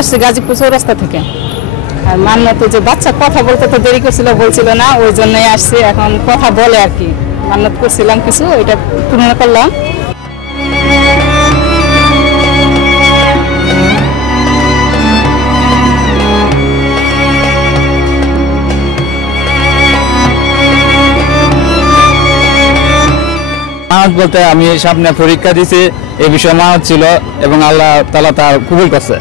আসছি গাজীপুর চৌরাস্তা থেকে। আর মান্নাত যে বাচ্চা কথা বলতে তো দেরি করছিল, বলছিল না, ওই জন্যই আসছি। এখন কথা বলে আর কি, মান্নাত করছিলাম কিছু, ওইটা পূর্ণ করলাম। মানত বলতে আমি সামনে পরীক্ষা দিছি, এই বিষয়ে মানত ছিল এবং আল্লাহ তাআলা তা কবুল করছে।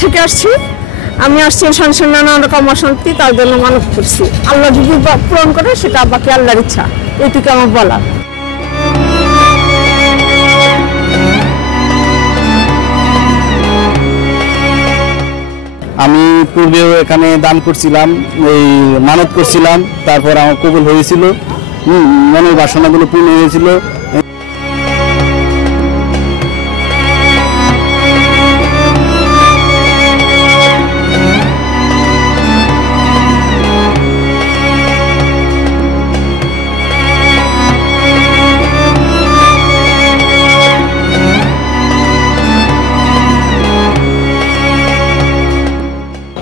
থেকে আসছি, আমি আসছি সংসার নানা রকম অশান্তি, তার জন্য মানত করছি। আল্লাহ যদি পূরণ করে সেটা বাকি আল্লাহর ইচ্ছা, এইটুকু আমার বলা। আমি পূর্বেও এখানে দান করছিলাম, এই মানত করছিলাম, তারপর আমার কবুল হয়েছিল, মনের বাসনাগুলো পূর্ণ হয়েছিল।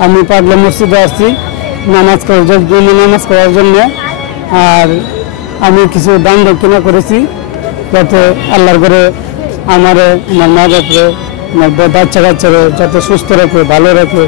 আমি পাগলা মসজিদে আসছি নামাজ করার জন্য। আর আমি কিছু দান দক্ষিণা করেছি, যাতে আল্লাহর করে আমার মা বাপরে, বাচ্চা কাচ্চারে যাতে সুস্থ রাখে, ভালো রাখে।